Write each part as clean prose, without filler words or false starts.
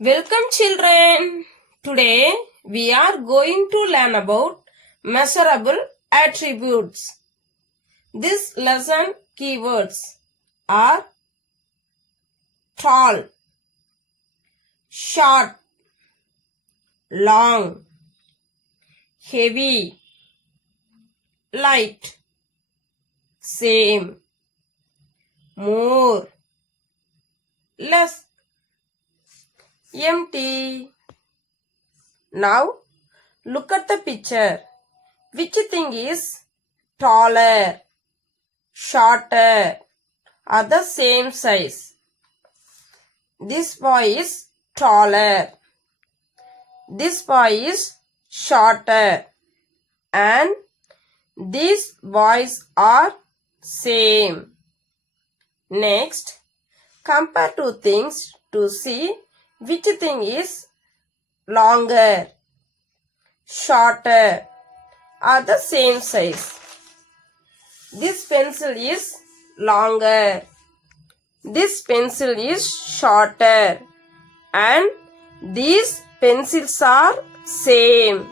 Welcome children. Today we are going to learn about measurable attributes. This lesson keywords are tall, short, long, heavy, light, same, more, less, empty. Now look at the picture. Which thing is taller, shorter, or the same size? This boy is taller. This boy is shorter. And these boys are same. Next, compare two things to see which thing is longer, shorter, or the same size. This pencil is longer. This pencil is shorter. And these pencils are same.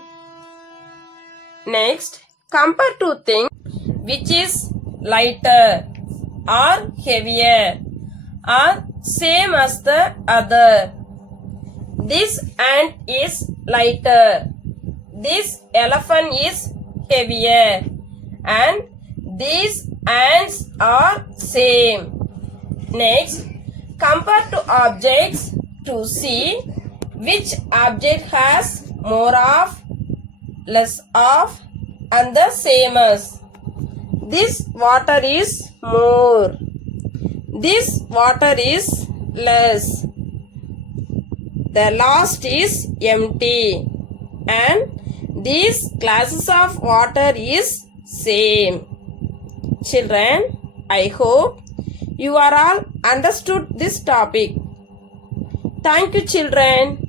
Next, compare two things which is lighter or heavier or same as the other. This ant is lighter. This elephant is heavier. And these ants are same. Next, compare two objects to see which object has more of, less of, and the same as. This water is more. This water is less. The last is empty. And these glasses of water is same. Children, I hope you are all understood this topic. Thank you, children.